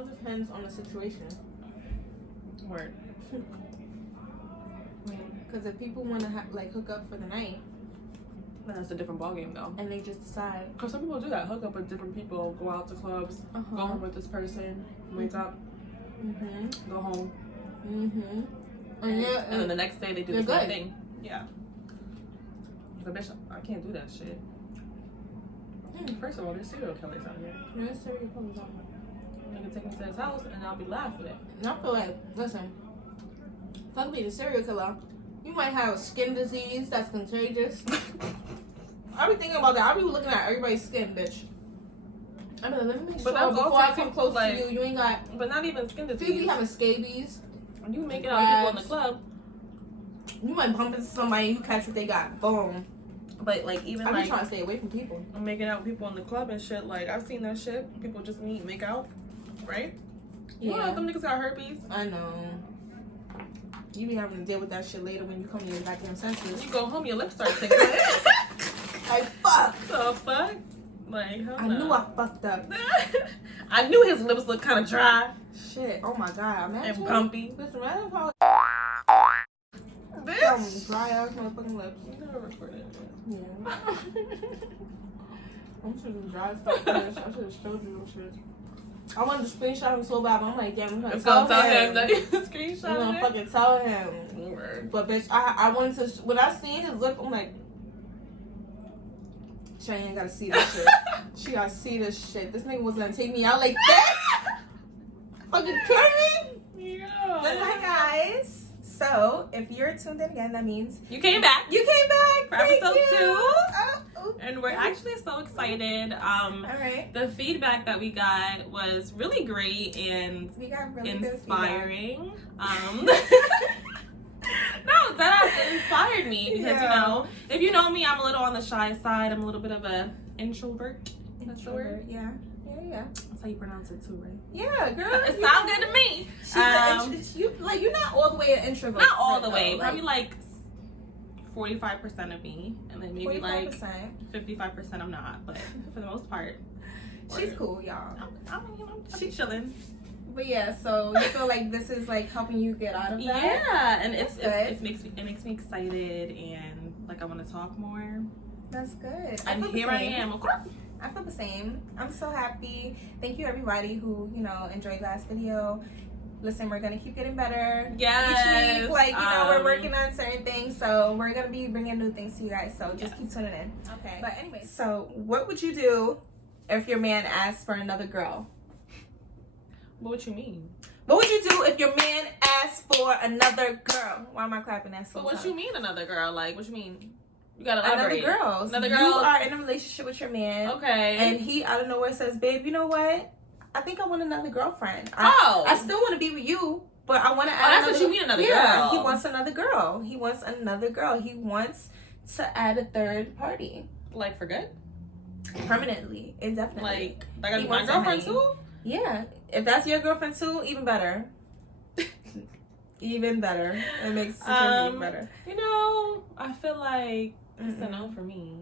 all depends on the situation. Word. Because if people want to hook up for the night, that's a different ballgame though. And they just decide. Because some people do that, hook up with different people, go out to clubs, go home with this person, wake up, go home. And then the next day they do the same thing. Yeah. But bitch, I can't do that shit. First of all, there's serial killers out here. There's serial killers out here. Nigga take me to his house and I'll be laughing at it. And I feel like, listen, fuck me, the serial killer. You might have a skin disease that's contagious. I be thinking about that. I be looking at everybody's skin, bitch. I mean, let me make sure before I come close to you, you ain't got. But not even skin disease. You be having scabies. You make it out people in the club. You might bump into somebody who catch what they got. Boom. But like even I be trying to stay away from people. I'm making out with people in the club and shit. Like I've seen that shit. People just meet, make out, right? Yeah. You know, them niggas got herpes. I know. You be having to deal with that shit later when you come to your goddamn senses. You go home, your lips start tingling. Like fuck. The fuck? Like I knew I fucked up. I knew his lips looked kind of dry. Shit. Oh my god. Imagine. And bumpy. Listen, imagine how. Bitch. Dry ass motherfucking lips. You never recorded it. Yeah. I'm sure the dry stuff. I should have showed you those shit. I wanted to screenshot him so bad, but I'm like, damn, I'm gonna tell him that you screenshot him. I'm gonna fucking tell him. Word. But bitch, I wanted to. When I seen his lip, I'm like, she ain't gotta see this shit. She gotta see this shit. This nigga was gonna take me out like this. Fucking kidding me? Yeah. But hi guys. So if you're tuned in again, that means you came back. You came back for episode 2. Oh. And we're actually so excited. All right. The feedback that we got was really great and we got really inspiring. No, that inspired me because you know, if you know me, I'm a little on the shy side. I'm a little bit of a introvert. That's the word. Yeah. That's how you pronounce it too, right? Yeah, girl. It sounds good to me. You're not all the way an introvert. Not all the way. Probably like 45% of me, and then maybe 45%. Like 55% I'm not. But for the most part, she's cool, y'all. She's chilling. But yeah, so you feel like this is like helping you get out of that? Yeah, and it makes me excited, and like I want to talk more. That's good. And here I am. I feel the same. I'm so happy. Thank you everybody who, enjoyed last video. Listen, we're gonna keep getting better. Yes. Each week, we're working on certain things, so we're gonna be bringing new things to you guys. So just keep tuning in. Okay. But anyway, so what would you do if your man asked for another girl? What would you mean? What would you do if your man asked for another girl? Why am I clapping that so But what tough? you mean another girl? Like, what you mean? You gotta elaborate. Another girl. You are in a relationship with your man. Okay. And he out of nowhere says, babe, you know what? I think I want another girlfriend. I still want to be with you, but I want to add that's what you mean, another girl. Yeah, he wants another girl. He wants another girl. He wants to add a third party. Like for good? Permanently. Indefinitely. Like my girlfriend too? Yeah. If that's your girlfriend too, even better. Even better. It makes it even better. I feel like it's a no for me.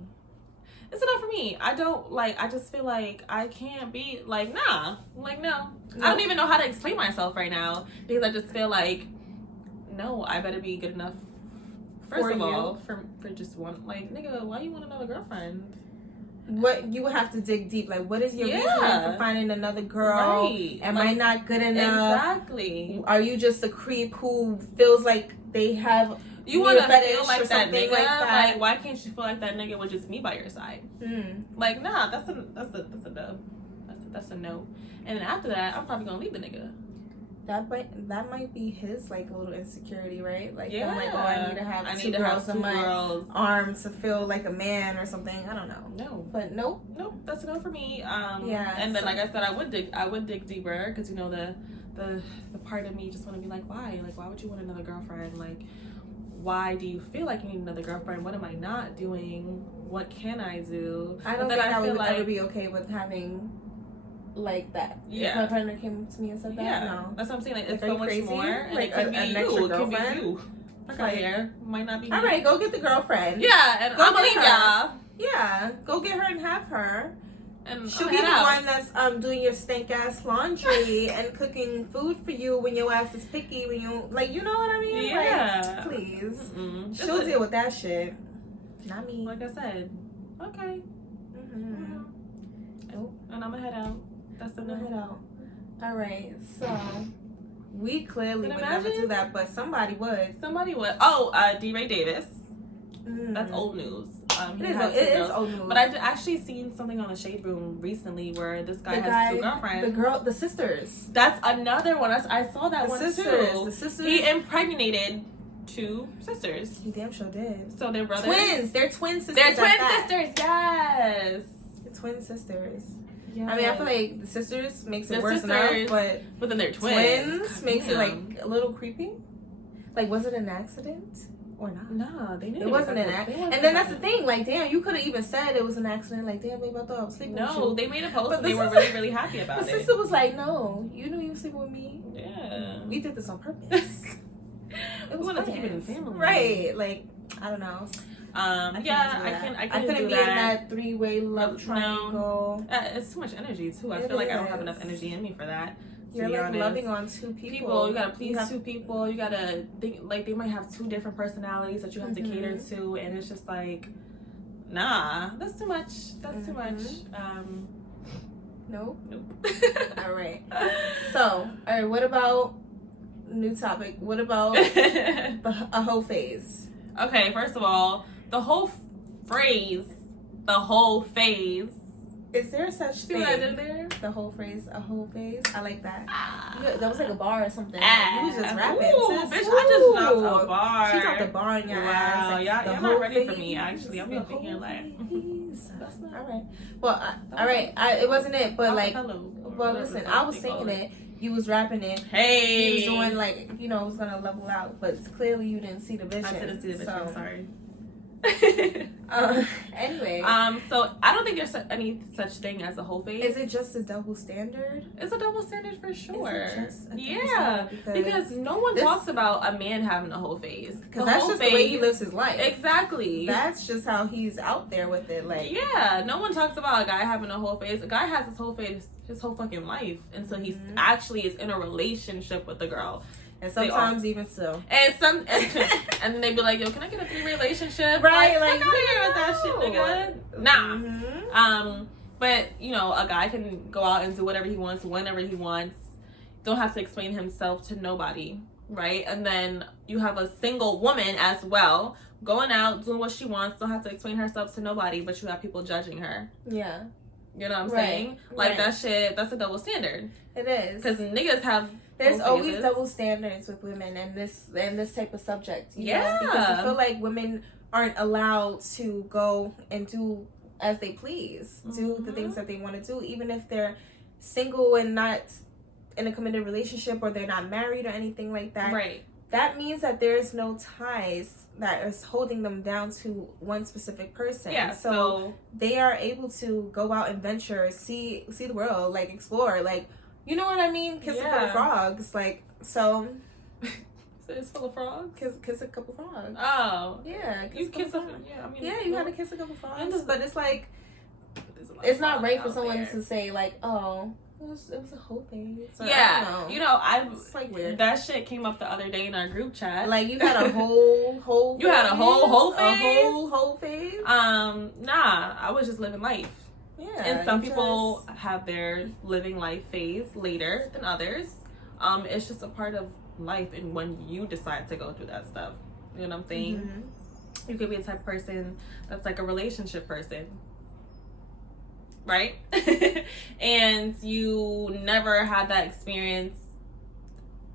It's a no for me. I just feel like I can't be like, nah. Like, no. I don't even know how to explain myself right now because I just feel like, no, I better be good enough. First of all, for just one, like, nigga, why you want another girlfriend? What you would have to dig deep. Like, what is your reason for finding another girl? Right. Am I not good enough? Exactly. Are you just a creep who feels like they have you want to feel like that nigga? Like, why can't you feel like that nigga with just me by your side? Like, nah, that's a dub. That's a no. And then after that, I'm probably gonna leave the nigga. That might be his like a little insecurity, right? Like, yeah. Like, oh, I need to have two girls in my arms to feel like a man or something. I don't know. No, but nope, that's a no for me. Yeah. And then, like I said, I would dig deeper because the part of me just want to be like, why? Like, why would you want another girlfriend? Like, why do you feel like you need another girlfriend? What am I not doing? What can I do? I don't think I would ever be okay with having like that. Yeah. If my partner came to me and said that, no. That's what I'm saying. Like, it's so much crazy. more. And like it could be an you. Extra It girlfriend. could be you. Like, might not be me. All right, go get the girlfriend. Yeah, and I'll believe y'all. Yeah, go get her and have her. And she'll be the one that's doing your stank ass laundry and cooking food for you when your ass is picky, when you like, you know what I mean? Yeah. Like, please. Mm-mm. She'll deal with that shit. Not me. Like I said. Okay. Oh, and I'm gonna head out. That's the head out. All right. So we clearly would never do that, but somebody would. Oh, D. Ray Davis. That's old news. It is old news. But I actually seen something on the Shade Room recently where this guy has two girlfriends. The sisters. That's another one. I saw that one too. The sisters. He impregnated 2 sisters. He damn sure did. So they're brothers. Twins. They're twin sisters. They're twin sisters. Yes. The twin sisters. Yes. I mean, I feel like the sisters makes it worse enough, but then they're twins makes it like a little creepy. Like, was it an accident or not? No, they knew it wasn't an accident. And then that's the thing. Like, damn, you could have even said it was an accident. Like, damn, babe, I thought I was sleeping with you. No, they made a post. But they were really, really happy about it. The sister was like, "No, you knew you were sleeping with me. Yeah, we did this on purpose. We wanted to keep it in family, right? Like, I don't know." I couldn't be in that 3-way love triangle. It's too much energy too. I feel like I don't have enough energy in me for that. You're like loving on 2 people. You gotta please 2 people. You gotta think like they might have 2 different personalities that you have to cater to, and it's just like, nah, that's too much. That's too much. Nope. All right. So, what about new topic? What about a hoe phase? Okay, first of all, the whole phrase, the whole phase. Is there such thing? See what I did there? The whole phrase, a whole phase. I like that. That was like a bar or something. You was just rapping. Bitch, I just dropped a bar. She dropped a bar in your ass. Wow, y'all not ready for me, actually. I'm over here like, that's not. All right. Well, all right. It wasn't it, but like, well, listen, I was singing it. You was rapping it. Hey. You was doing like, it was gonna level out, but clearly you didn't see the vision. I didn't see the vision. So. Sorry. Anyway. So I don't think there's any such thing as a whole phase. Is it just a double standard? It's a double standard for sure. Yeah, because no one talks about a man having a whole phase. Because that's just the way he lives his life. Exactly. That's just how he's out there with it. Like, yeah, no one talks about a guy having a whole phase. A guy has his whole phase his whole fucking life until he actually is in a relationship with the girl. And sometimes even so. And and then they be like, yo, can I get a 3 relationship? Right, like fuck out here with that shit, nigga. Nah. But a guy can go out and do whatever he wants, whenever he wants. Don't have to explain himself to nobody, right? And then you have a single woman as well, going out, doing what she wants, don't have to explain herself to nobody, but you have people judging her. Yeah. You know what I'm saying? Like that shit, that's a double standard. It is. Because niggas have There's always double standards with women and this type of subject. You know? Because I feel like women aren't allowed to go and do as they please, do the things that they want to do, even if they're single and not in a committed relationship or they're not married or anything like that. Right. That means that there's no ties that is holding them down to one specific person. Yeah. So they are able to go out and venture, see the world, like explore, like, you know what I mean? Kiss a couple frogs, like, so. So it's full of frogs? Kiss a couple frogs. Oh. Yeah. You kiss a you gotta kiss a couple frogs. But it's like, it's not right for someone to say, like, oh, it was a whole phase. Yeah. It's like weird. That shit came up the other day in our group chat. Like, you had a whole You had a whole phase? A whole phase? Nah. I was just living life. Yeah. And some people have their living life phase later than others. It's just a part of life and when you decide to go through that stuff. You know what I'm saying? You could be a type of person that's like a relationship person. Right? And you never had that experience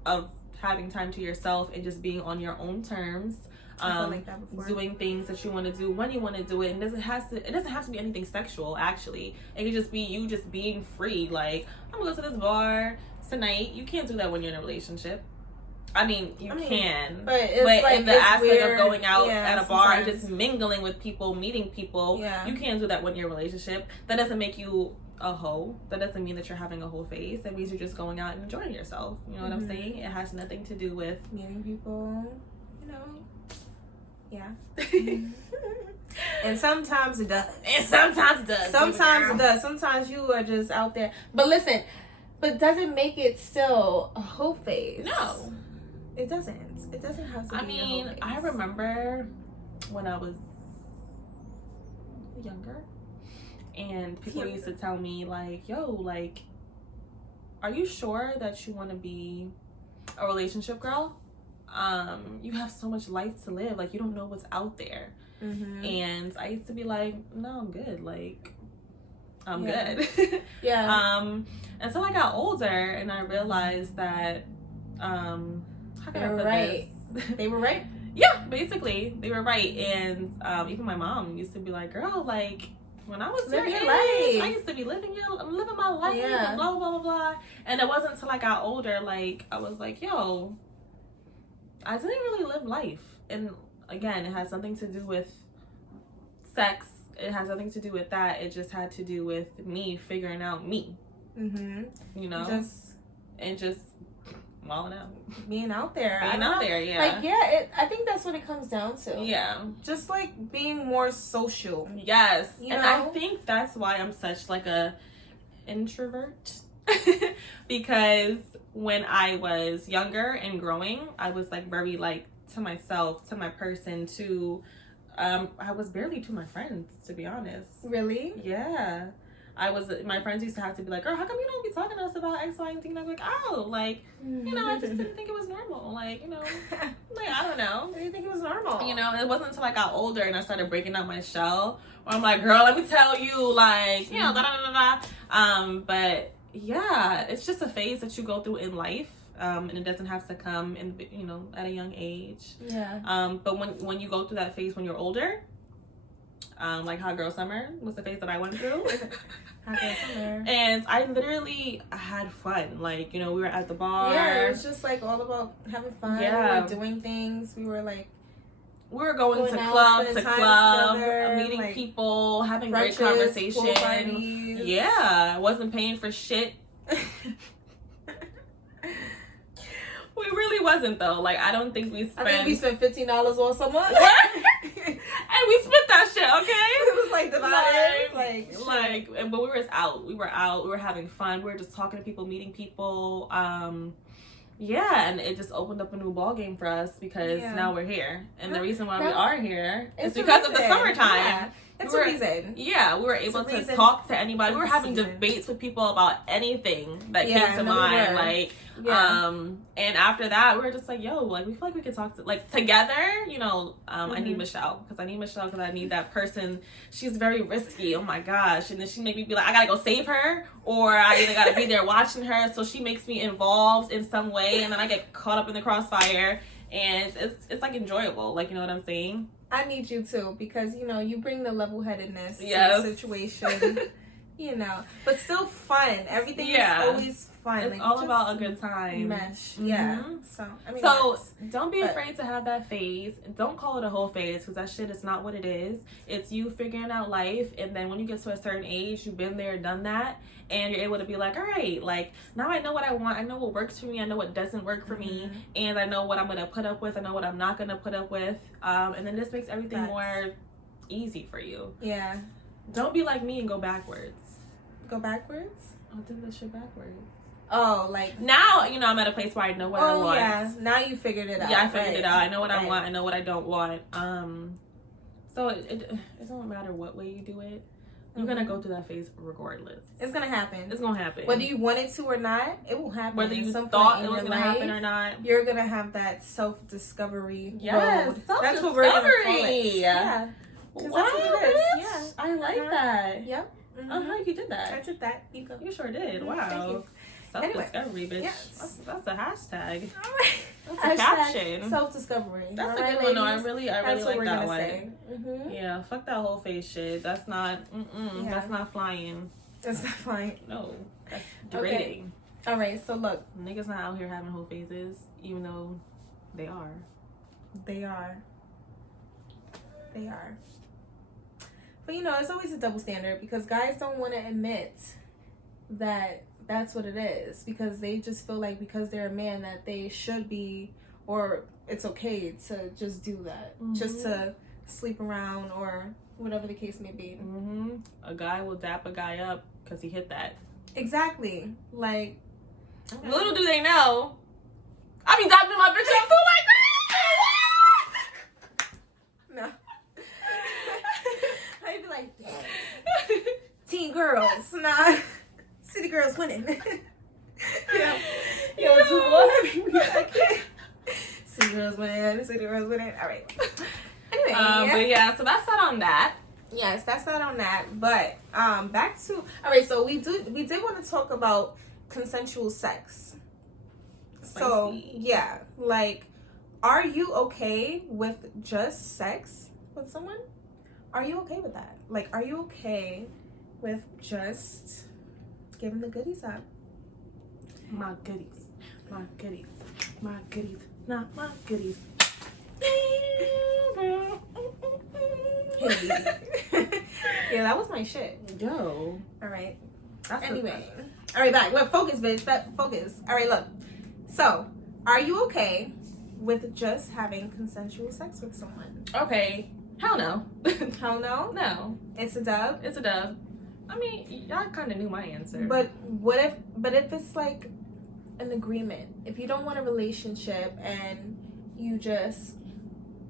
of having time to yourself and just being on your own terms. Like that before. Doing things that you want to do when you want to do it, and it doesn't have to be anything sexual. Actually, it could just be you just being free. Like, I'm gonna go to this bar tonight. You can't do that when you're in a relationship. I mean, you can, but like, in the aspect of going out at a bar and sometimes. just mingling with people, meeting people, you can't do that when you're in a relationship. That doesn't make you a hoe. That doesn't mean that you're having a whole phase. That means you're just going out and enjoying yourself. You know what I'm saying? It has nothing to do with meeting people. Yeah. And sometimes it does. And sometimes it does. Sometimes it does. Sometimes you are just out there. But listen, but does it make it still a hoe phase? No. It doesn't. It doesn't have to be a hoe phase. I remember when I was younger and people used to tell me like, yo, like, are you sure that you want to be a relationship girl? You have so much life to live. Like, you don't know what's out there. Mm-hmm. And I used to be like, no, I'm good. Like, I'm good. Yeah. And so I got older and I realized that, how can I put right. this? They were right. Yeah, basically, they were right. And even my mom used to be like, girl, like, when I was your age, I used to be living my life, and blah, blah, blah, blah. And it wasn't until I got older, like, I was like, yo, I didn't really live life. And again, it has something to do with sex. It has nothing to do with that. It just had to do with me figuring out me. Mm-hmm. You know? Just walling out. Being out there. Yeah. Like, yeah, I think that's what it comes down to. Yeah. Just like being more social. Yes. You and know? I think that's why I'm such like a introvert. Because when I was younger and growing, I was like very like to myself, to my person, to I was barely to my friends, to be honest. Really? Yeah. My friends used to have to be like, girl, how come you don't be talking to us about X, Y, and Z? And I'm like, oh, like, you know, I just didn't think it was normal. Like, you know, like, I don't know. I didn't think it was normal. You know, it wasn't until I got older and I started breaking out my shell where I'm like, girl, let me tell you, like, you know, da da da da. But yeah, it's just a phase that you go through in life. And it doesn't have to come in, you know, at a young age. Yeah. But when you go through that phase when you're older, like Hot Girl Summer was the phase that I went through. Hot Girl Summer. And I literally had fun. Like, you know, we were at the bar. Yeah, it was just like all about having fun. Yeah. We were doing things. We were like, we were going to club to club, meeting like, people, having great conversation. Yeah, I wasn't paying for shit. We really wasn't though. Like, I don't think we spent. I think we spent $15 on someone. And we spent that shit, okay? It was like divided. But we were out. We were having fun. We were just talking to people, meeting people. Yeah, and it just opened up a new ball game for us because now we're here. And the reason why we are here is because of the summertime. Yeah. It's a reason. Yeah, we were able to talk to anybody. We were having debates with people about anything that came to mind. Like, and after that, we were just like, yo, like, we feel like we could talk to, like, together, you know, I need Michelle. Because I need that person. She's very risky. Oh, my gosh. And then she made me be like, I got to go save her. Or I either got to be there watching her. So she makes me involved in some way. And then I get caught up in the crossfire. And it's like, enjoyable. Like, you know what I'm saying? I need you too, because, you know, you bring the level-headedness to the situation, you know, but still fun. Everything is always fun. It's like, all about a good time. Mesh. Yeah. So, I mean, don't be afraid to have that phase. Don't call it a whole phase, because that shit is not what it is. It's you figuring out life, and then when you get to a certain age, you've been there, done that, and you're able to be like, all right, like, now I know what I want. I know what works for me. I know what doesn't work for me. And I know what I'm going to put up with. I know what I'm not going to put up with. And then this makes everything more easy for you. Yeah. Don't be like me and go backwards. Go backwards? I did this shit backwards. Oh, like... Now, you know, I'm at a place where I know what I want. Yeah. Now you figured it out. Yeah, I figured it out. I know what I want. I know what I don't want. So it doesn't matter what way you do it. You're going to go through that phase regardless. It's going to happen. It's going to happen. Whether you want it to or not, it will happen. Whether you thought it was going to happen or not. You're going to have that self-discovery road. Self-discovery. That's what we're going to call it. Yeah. Wow, that's what it is. Yeah. I like that. Yep. You did that. I did that. You go. You sure did. Wow. Thank you. Self-discovery, bitch. Yes. That's a hashtag. All right. That's a caption. Self-discovery. That's a good one. No, I really like that one. Mm-hmm. Yeah, fuck that whole face shit. That's not. That's not flying. That's not flying. No, that's degrading. Okay. All right. So look, niggas not out here having whole phases, even though they are. They are. They are. But you know, it's always a double standard because guys don't want to admit that that's what it is, because they just feel like because they're a man that they should be, or it's okay to just do that, just to sleep around or whatever the case may be. A guy will dap a guy up because he hit that. Exactly. Like, okay. Little do they know, I be dapping my bitch up too, like, no. I'd be like, teen girls, nah, city girls winning. Yo, too boy. City girls winning. All right. Anyway, but yeah, so that's that on that. Yes, that's that on that. But back to all right. So we did want to talk about consensual sex. So yeah, like, are you okay with just sex with someone? Are you okay with that? Like, are you okay with just giving the goodies up? My goodies, not my goodies. Yeah, that was my shit. Yo. All right. Anyway. All right, back. Look, focus, bitch. Focus. All right, look. So, are you okay with just having consensual sex with someone? Okay. Hell no. Hell no? No. It's a dub? It's a dub. I mean, y'all kind of knew my answer. But if it's like an agreement? If you don't want a relationship and you just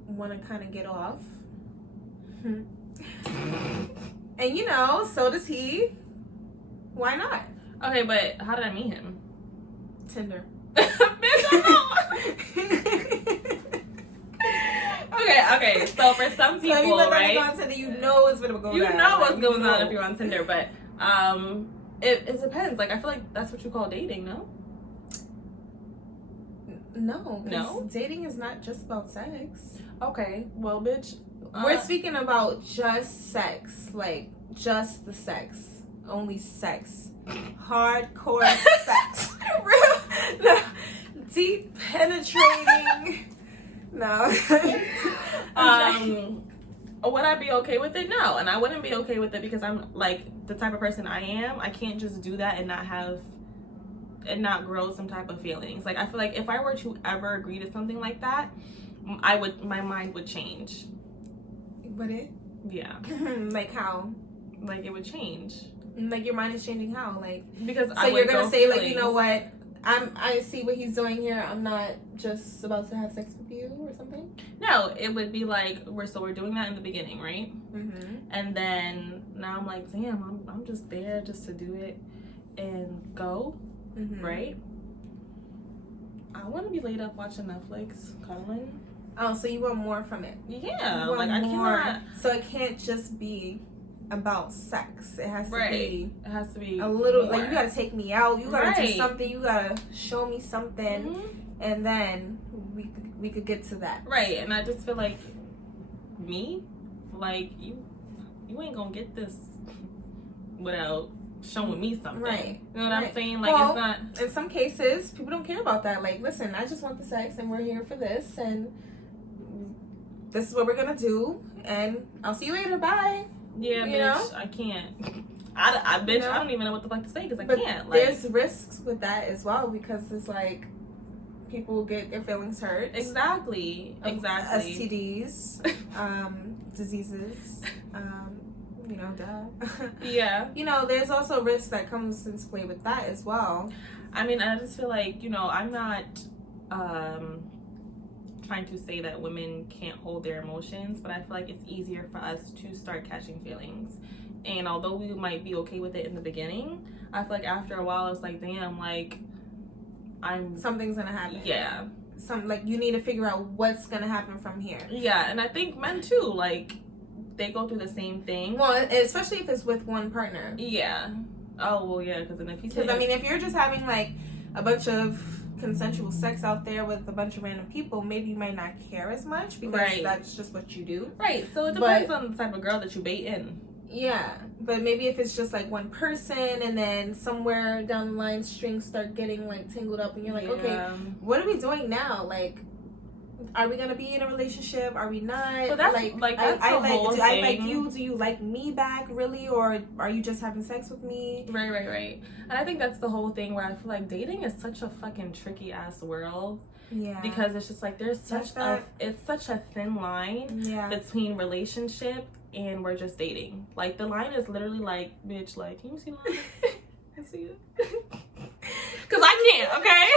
want to kind of get off? And you know, so does he. Why not? Okay, but how did I meet him? Tinder. Bitch, I know. Okay. So for some people, so you let right? Go on Tinder, you know it's gonna go You down. know what's going on if you're on Tinder, but it depends. Like, I feel like that's what you call dating, no? No. Dating is not just about sex. Okay, well, bitch. We're speaking about just sex, like just the sex, only sex, hardcore sex, real, no, deep penetrating. No. Would I be okay with it? No, and I wouldn't be okay with it because I'm like the type of person I am. I can't just do that and not grow some type of feelings. Like, I feel like if I were to ever agree to something like that, my mind would change. Would it? Yeah. Like how? Like, it would change. Like, your mind is changing how? Like, because so you're gonna say feelings. Like, you know what? I see what he's doing here. I'm not just about to have sex with you or something. No, it would be like we're doing that in the beginning, right? Mm-hmm. And then now I'm like, damn, I'm just there just to do it and go, right? I want to be laid up watching Netflix, cuddling. Oh, so you want more from it? Yeah, like I cannot. So it can't just be about sex. It has to be. It has to be a little. more. Like, you gotta take me out. You gotta do something. You gotta show me something, and then we could get to that. Right, and I just feel like me, like you ain't gonna get this without showing me something. Right. You know what I'm saying? Like, well, it's not. In some cases, people don't care about that. Like, listen, I just want the sex, and we're here for this, and this is what we're gonna do, and I'll see you later. Bye. Yeah, you bitch, know? I can't. I bitch, you know? I don't even know what the fuck to say because I can't. Like, there's risks with that as well because it's like people get their feelings hurt. Exactly. STDs, diseases, you know, duh. Yeah. You know, there's also risks that comes into play with that as well. I mean, I just feel like, you know, I'm not trying to say that women can't hold their emotions, but I feel like it's easier for us to start catching feelings. And although we might be okay with it in the beginning, I feel like after a while it's like, damn, like something's gonna happen. Yeah. Like, you need to figure out what's gonna happen from here. Yeah, and I think men too, like, they go through the same thing. Well, especially if it's with one partner. Yeah. Oh, well, yeah, because then if I mean, if you're just having like a bunch of consensual sex out there with a bunch of random people, maybe you might not care as much because that's just what you do. Right. So it depends on the type of girl that you bait in. Yeah, but maybe if it's just like one person and then somewhere down the line strings start getting like tangled up and you're like, okay, what are we doing now? Like, are we gonna be in a relationship? Are we not? So that's like that's the whole thing. Do I like you? Do you like me back really, or are you just having sex with me? Right. And I think that's the whole thing where I feel like dating is such a fucking tricky ass world. Yeah. Because it's just like there's such a thin line between relationship and we're just dating. Like, the line is literally like, bitch, like, can you see the line? Can you see it? Because I can't, okay?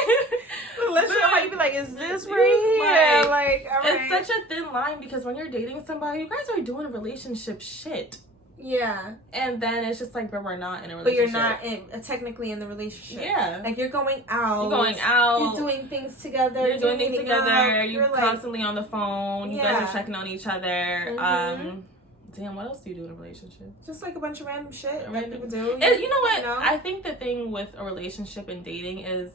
Literally, you be like, is this right here? Like, all right. It's such a thin line because when you're dating somebody, you guys are doing relationship shit. Yeah. And then it's just like, but we're not in a relationship. But you're not technically in the relationship. Yeah. Like, you're going out. You're doing things together. You're doing things together. You're like, constantly on the phone. You guys are checking on each other. Mm-hmm. Damn, what else do you do in a relationship? Just like a bunch of random shit that people do. And you know what? I think the thing with a relationship and dating is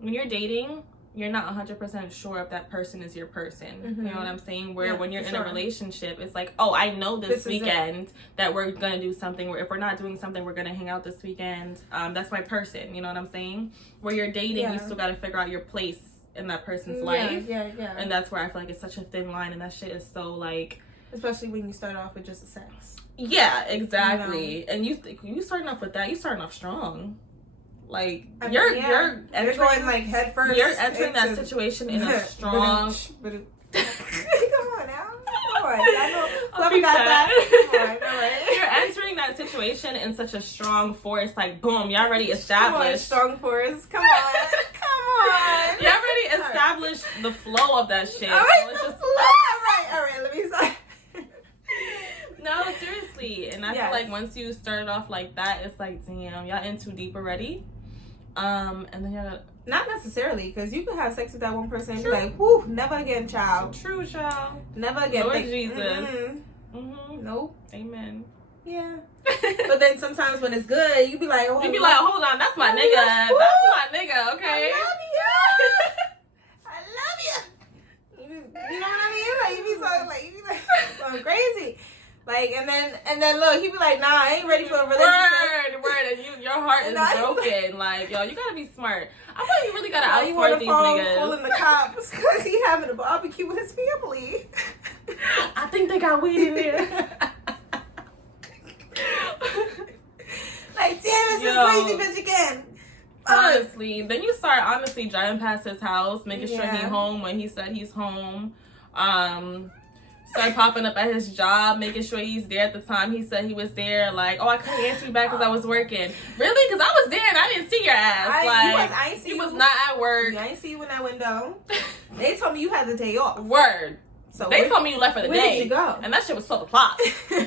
when you're dating, you're not 100% sure if that person is your person. Mm-hmm. You know what I'm saying? Where when you're in a relationship, it's like, oh, I know this weekend that we're going to do something. Where if we're not doing something, we're going to hang out this weekend. That's my person. You know what I'm saying? Where you're dating, you still got to figure out your place in that person's life. Yeah. And that's where I feel like it's such a thin line, and that shit is so like... Especially when you start off with just the sex. Yeah, exactly. You know? And you starting off with that, you starting off strong. Like, you're going like head first. You're entering that situation in a strong... Come on now. Come on. I know. Whoever got that. Come on. All right. You're entering that situation in such a strong force. Like, boom, you already established. Strong force. Come on. Come on. You already established the flow of that shit. All right, so the flow. All right. Let me start. No, seriously. And I feel like once you started off like that, it's like, damn, y'all in too deep already. And then y'all got... Not necessarily, because you could have sex with that one person and be like, whoo, never again, child. True, child. Never again. Lord Jesus. Nope. Amen. Yeah. But then sometimes when it's good, you be like, oh, you be like, hold on, that's my nigga. That's my nigga, okay? I love you. You know what I mean? Like, you be going crazy. Like, and then look, he be like, nah, I ain't ready for a relationship. Word, and your heart is broken. Like, yo, you gotta be smart. I feel like you really gotta outsmart these niggas. Calling the cops because he having a barbecue with his family. I think they got weed in there. Like, damn, it's this crazy bitch again. Honestly, then you start driving past his house, making sure he's home when he said he's home. Start popping up at his job, making sure he's there at the time he said he was there. Like, oh, I couldn't answer you back because I was working. Really? Because I was there and I didn't see your ass. I ain't see you. You was not at work. I ain't see you in that window. They told me you had the day off. Word. So they told me you left for the day. Where did you go? And that shit was 12 o'clock.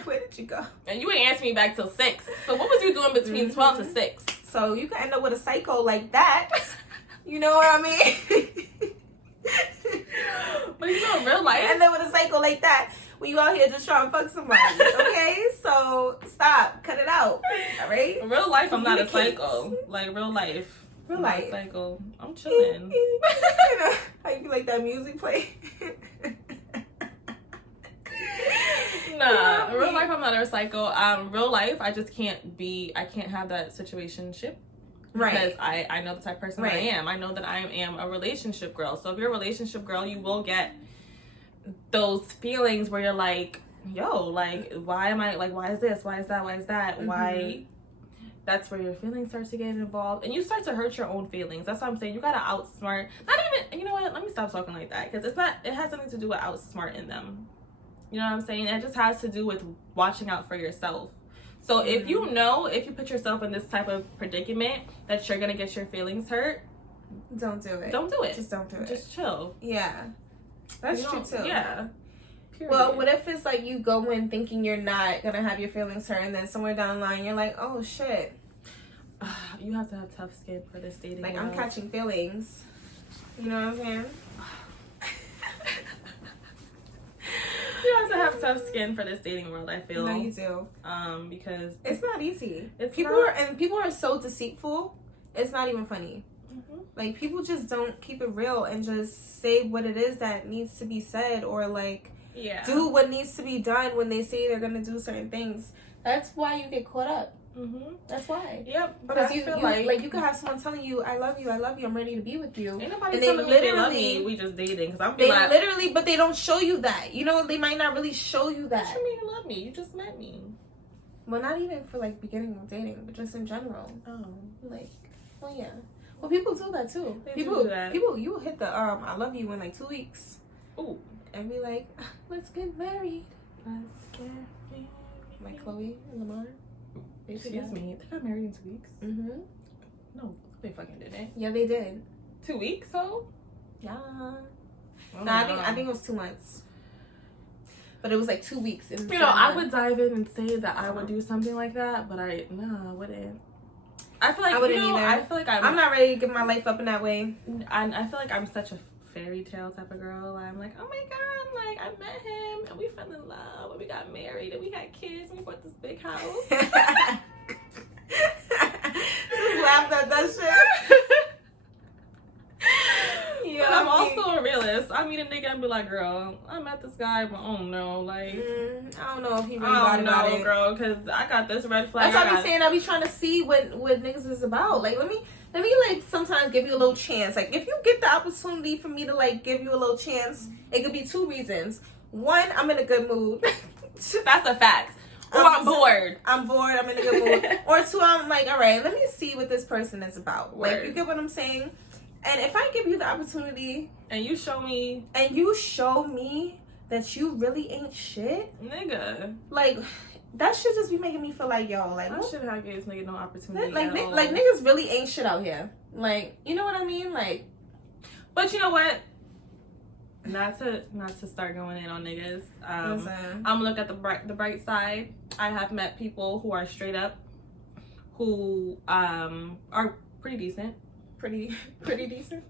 Where did you go? And you ain't answer me back till 6. So what was you doing between 12 to 6? So you can end up with a psycho like that. You know what I mean? But you know, in real life, end up with a psycho like that when you out here just trying to fuck somebody. Okay, so stop, cut it out. All right. In real life, I'm not a psycho. Like real life, I'm not a psycho. I'm chilling. You know how you be like that music play. Nah, in real life, I'm not a psycho. Real life, I just can't have that situationship. Because I know the type of person that I am. I know that I am a relationship girl. So if you're a relationship girl, you will get those feelings where you're like, yo, like, why is this? Why is that? Why is that? Mm-hmm. Why? That's where your feelings start to get involved. And you start to hurt your own feelings. That's what I'm saying. You got to outsmart. Not even, you know what? Let me stop talking like that. Because it has something to do with outsmarting them. You know what I'm saying? It just has to do with watching out for yourself. So if you put yourself in this type of predicament that you're going to get your feelings hurt, don't do it. Don't do it. Just don't do it. Just chill. Yeah. That's true too. Yeah. Period. Well, what if it's like you go in thinking you're not going to have your feelings hurt and then somewhere down the line you're like, oh shit. You have to have tough skin for this dating. Like, I'm catching feelings. You know what I'm saying? You have to have tough skin for this dating world, I feel. No, you do. Because it's not easy. People are so deceitful. It's not even funny. Mm-hmm. Like, people just don't keep it real and just say what it is that needs to be said, or like do what needs to be done when they say they're gonna do certain things. That's why you get caught up. Mm-hmm. That's why. Yep. But I feel like you could have someone telling you, "I love you, I'm ready to be with you." Ain't nobody telling me they love me. We just dating. But they don't show you that. You know, they might not really show you that. What you mean you love me? You just met me. Well, not even for like beginning of dating, but just in general. Oh, like, well, yeah. Well, people do that too. People do that. People, you will hit the "I love you" in like 2 weeks. Ooh. And be like, let's get married. Like Chloe and Lamar. Excuse me. They got married in 2 weeks? Mm-hmm. No, they fucking didn't. Yeah, they did. 2 weeks, so? Yeah. Oh, No, I think it was 2 months. But it was like 2 weeks. You know, I would dive in and say that I would do something like that, but I wouldn't. I feel like I wouldn't either. I feel like I'm not ready to give my life up in that way. I feel like I'm such a fairy tale type of girl. I'm like, oh my god, like I met him and we fell in love and we got married and we had kids and we bought this big house. Just laughed at that shit. But I'm also a realist. I meet a nigga and be like, girl, I met this guy, but I don't know, like I don't know if he really got about it, girl, because I got this red flag. That's what I be saying. I be trying to see what niggas is about. Like, let me like sometimes give you a little chance. Like, if you get the opportunity for me to like give you a little chance, it could be 2 reasons. One, I'm in a good mood. That's a fact. Or I'm bored. I'm bored. I'm in a good mood. Or two, I'm like, all right, let me see what this person is about. Word. Like, you get what I'm saying? And if I give you the opportunity and you show me that you really ain't shit, nigga, like that should just be making me feel like, yo, like I should have gave this nigga no opportunity. like niggas really ain't shit out here. Like, you know what I mean? Like, but you know what? Not to start going in on niggas. I'm gonna look at the bright side. I have met people who are straight up, who are pretty decent. Pretty decent,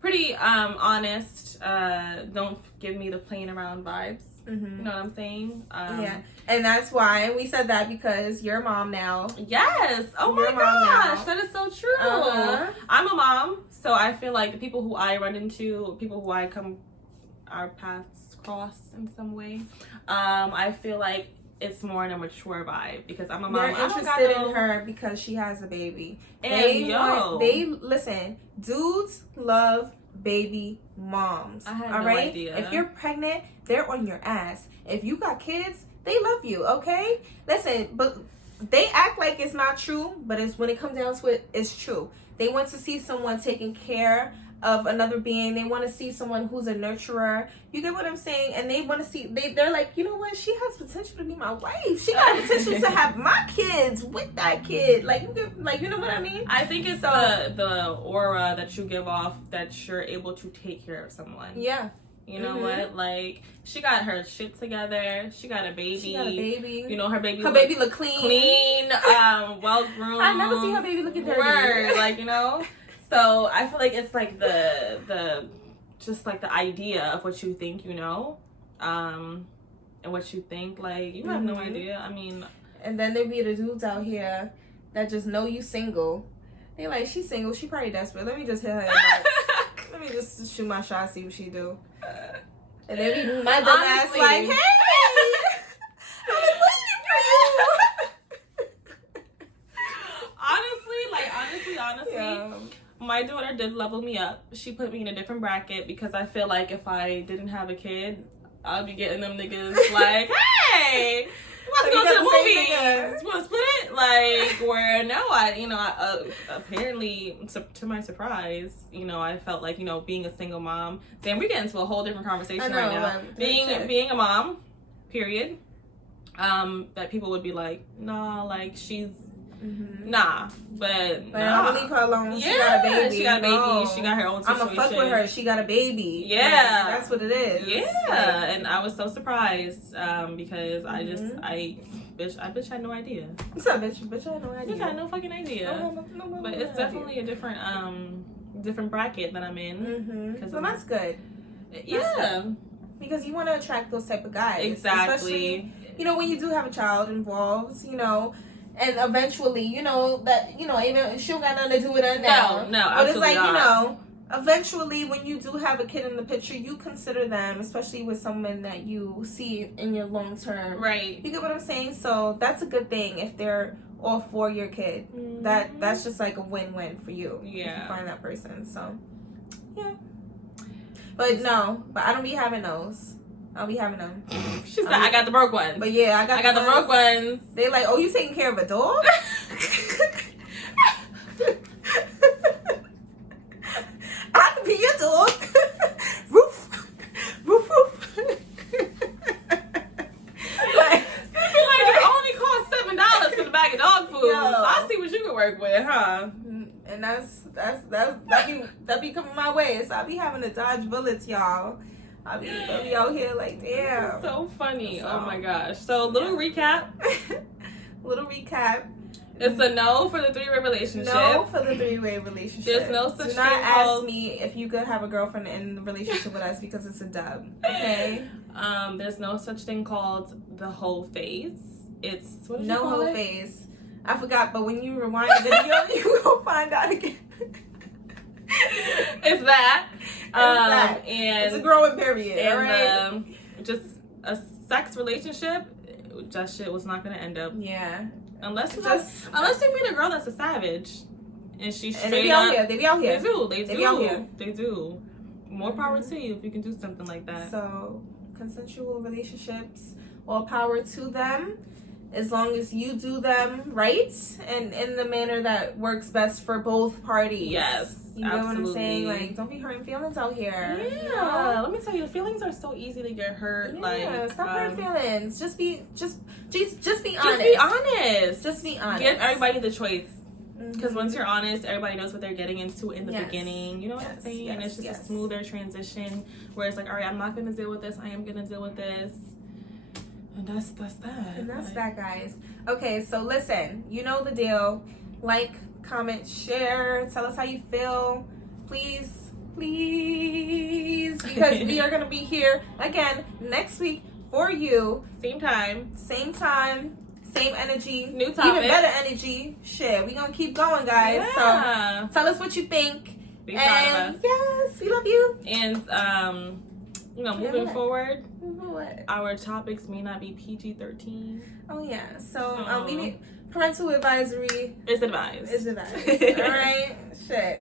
pretty honest. Don't give me the playing around vibes. Mm-hmm. You know what I'm saying? Yeah, and that's why we said that, because you're a mom now. Yes. Oh my gosh, that is so true. I'm a mom, so I feel like the people who I run into, people who our paths cross in some way. I feel like it's more in a mature vibe, because I'm a mom. They're interested in her because she has a baby. And listen, dudes love baby moms. I had all no right? idea. If you're pregnant, they're on your ass. If you got kids, they love you, okay? Listen, but they act like it's not true, but it's when it comes down to it, it's true. They want to see someone taking care of another being. They want to see someone who's a nurturer. You get what I'm saying? And they want to see, they're like, you know what? She has potential to be my wife. She got potential to have my kids with that kid. Like, you know what I mean? I think it's the aura that you give off that you're able to take care of someone. Yeah. You know what? Like, she got her shit together. She got a baby. You know, her baby look clean. Well groomed. I never see her baby looking dirty. Like, you know. So I feel like it's like the just like the idea of what you think you know, and what you think, like, you have no idea. I mean, and then there be the dudes out here that just know you single. They like, she's single, she probably desperate. Let me just hit her inbox. Let me just shoot my shot, see what she do. And then be my dumb ass like, hey, I've been waiting for you. Honestly. Yeah. My daughter did level me up. She put me in a different bracket, because I feel like if I didn't have a kid, I'll be getting them niggas like, hey, let's go to the movies. You want to split it? Like, where no, I apparently, to my surprise, I felt like, being a single mom. Damn, we get into a whole different conversation right now. Being a mom, period. That people would be like, nah, like she's. Mm-hmm. Nah, but I'm gonna leave her alone. Yeah, she got a baby. She got a baby. She got her own situation. I'm gonna fuck with her. She got a baby. Yeah, that's what it is. Yeah, and I was so surprised because I had no idea. What's up, bitch? Bitch, I had no idea. Bitch, I had no fucking idea. But it's definitely a different bracket that I'm in. So that's good. Yeah, because you want to attract those type of guys. Exactly. Especially, when you do have a child involved, and eventually, that, even she don't got nothing to do with her now. No, but it's like, eventually when you do have a kid in the picture, you consider them, especially with someone that you see in your long term. Right. You get what I'm saying? So that's a good thing if they're all for your kid. Mm-hmm. That's just like a win-win for you. Yeah. If you find that person. So, yeah. But I don't be having those. I'll be having them. She's like, I got the broke ones. But yeah, I got the broke ones. They like, oh, you taking care of a dog? I can be your dog. Roof. coming my way. So I be having to dodge bullets, y'all. I be really out here like, damn. So funny. So, oh my gosh. So little recap. Little recap. It's a no for the 3-way relationship. No for the 3-way relationship. There's no such thing. Do not ask me if you could have a girlfriend in a relationship with us because it's a dub. Okay. There's no such thing called the Hoe Phase. It's what no Hoe Phase. I forgot, but when you rewind the video, you will find out again. It's that. And it's a growing period. And right? Just a sex relationship. That shit was not gonna end up. Yeah. Unless you meet a girl that's a savage, and she's straight they be up. out here. They be out here. They be out here. They do. More power to you if you can do something like that. So, consensual relationships, all power to them, as long as you do them right and in the manner that works best for both parties. Yes, you know what I'm saying? Like, don't be hurting feelings out here. Yeah, you know? Let me tell you, feelings are so easy to get hurt. Yeah, like, stop hurting feelings. Just be honest. Just be honest. Just be honest. Give everybody the choice. Because once you're honest, everybody knows what they're getting into in the beginning. You know what I'm saying? And it's just a smoother transition where it's like, all right, I'm not going to deal with this. I am going to deal with this. And that's that. And that's that, guys. Okay, so listen. You know the deal. Like, comment, share. Tell us how you feel. Please. Because we are going to be here again next week for you. Same time. Same energy. New topic. Even better energy. Shit, we gonna keep going, guys. Yeah. So tell us what you think. Be proud of us. Yes, we love you. And moving forward, what? Our topics may not be PG-13. Oh yeah. So we need parental advisory is advised. All right. Shit.